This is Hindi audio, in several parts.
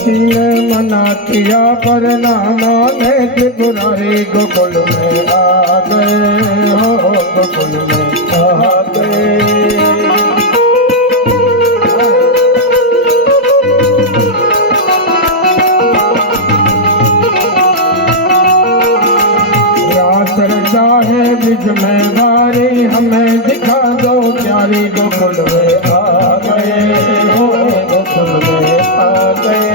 सती ने मना किया पर ना माने त्रिपुरारी गोकुल में आ गए हो, गोकुल में आ गए। रचा है बिज में बारी हमें दिखा दो प्यारी गोकुल में आ गए हो, गोकुल में आ गए।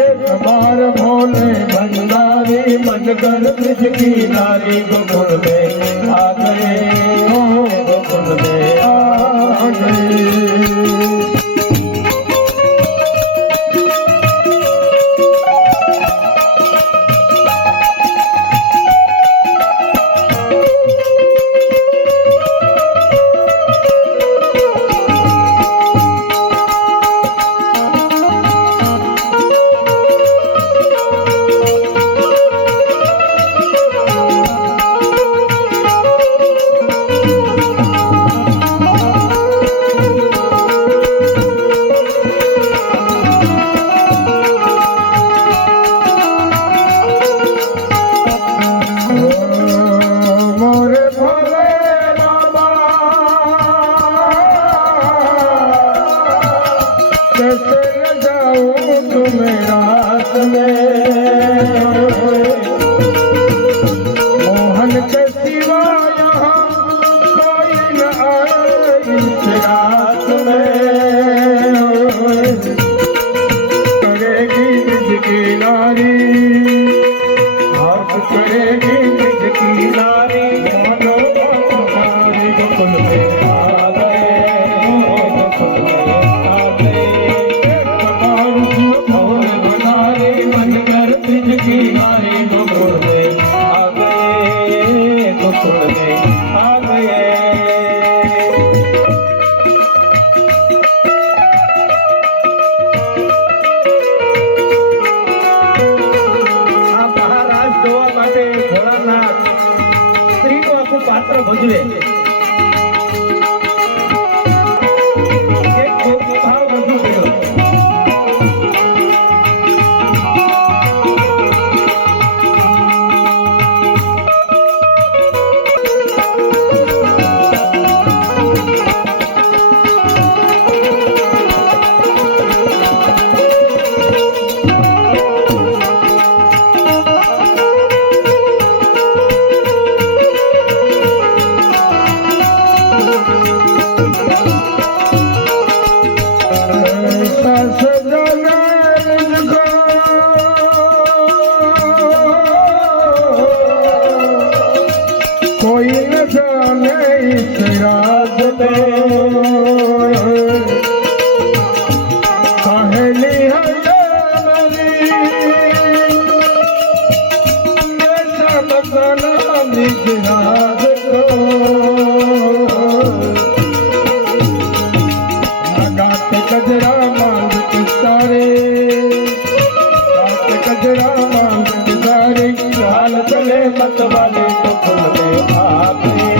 एक बार भोले भंडारी बनकर बिज की नारी गोकुल में आ गए हो, गोकुल में आ गए। मोहन के सिवा यहाँ कोई न आए इस रात में। करेगी बिज की नारी, हाथ करेगी बिज की नारी, मानो नारी गोकुल में आ गए, गोकुल में आ गए। बिज की नारी गोकुल में आ गए, गोकुल में आ गए। આ મહારાજ જોવા માટે ભોળાનાથ સ્ત્રીનું આખું પાત્ર ભજવે। એક ભાવ વધુ કર્યો। कोई न जाने इस राज में कहानी है मेरी, ऐसा बताना निज राज को। लगाते कजरा मांग के सारे, लगाते कजरा मांग के सारे, हाल चले मत वाले गोकुल में आ गए,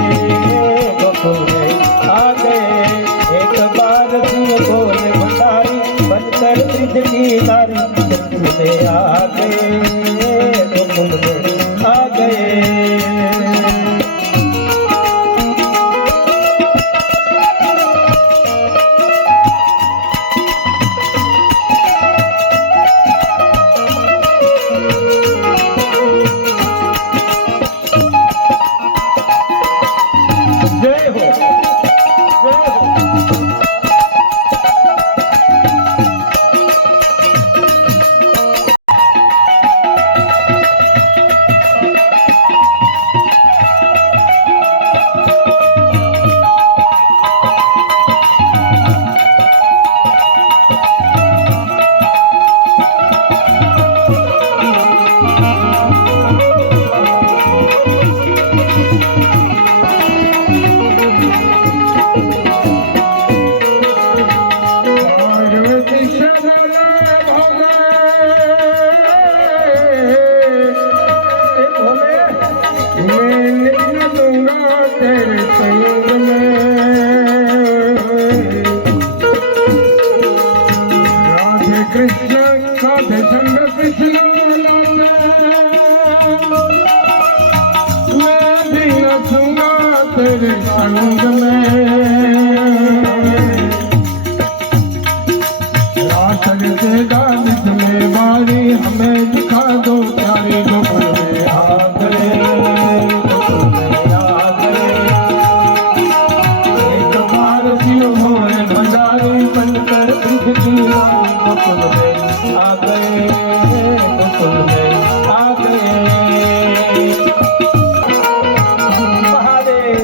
गोकुल में आ गए। एक बार तू भोले भंडारी बनकर बिज की नारी गोकुल में आ गए, गोकुल में आ गए। जय हो, जय हो। Krishna साधे संग कृष्ण मैं भी नचूंगा तेरे संग में रात रचेगा बिच में बारी हमें दिखा दो प्यारी गोकुल में आ गए गोकुल में आ गए एक बार शिव मोहे भंडारी बनकर पृथ्वी गोकुल में आ गए गोकुल में आ गए महादेव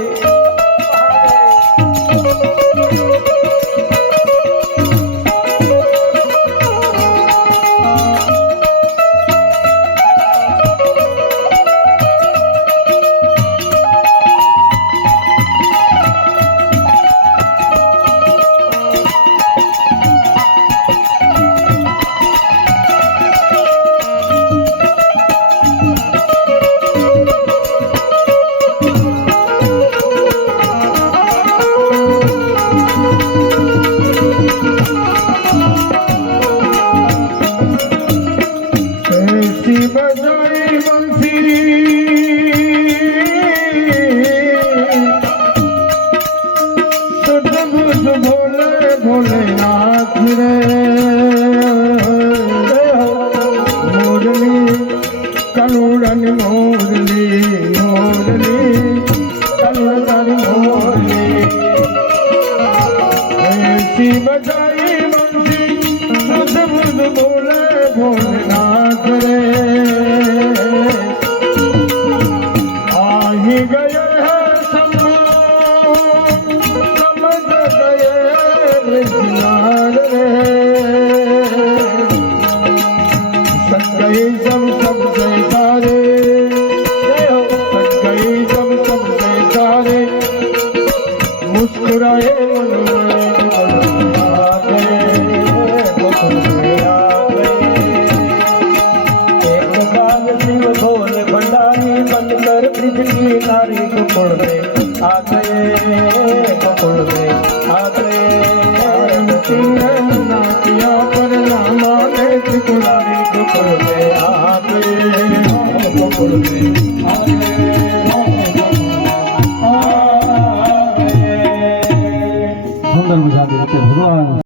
बजाई बंसी सुध बुध भोले भोलेनाथ रे मोरली कलुड़न मोरली मोरली कलुड़न मोरली ऐसी बजाई बंसी सुध बुध भोले भोलेनाथ रे ही गए हैं सब समझ गए ऋषियार रे सच गई सब से सारे सच गई सब से सारे मुस्कुराए मन में आ गए गोकुल में आ गए एक बार शिव भोले भंडारी बनकर पृथ्वी नारी गोकुल में आ गए गोकुल में आ गए नाटिया पर नामा त्रिपुरारी गोकुल में आ गए गोकुल में आ गए सुंदर मजा देते भगवान।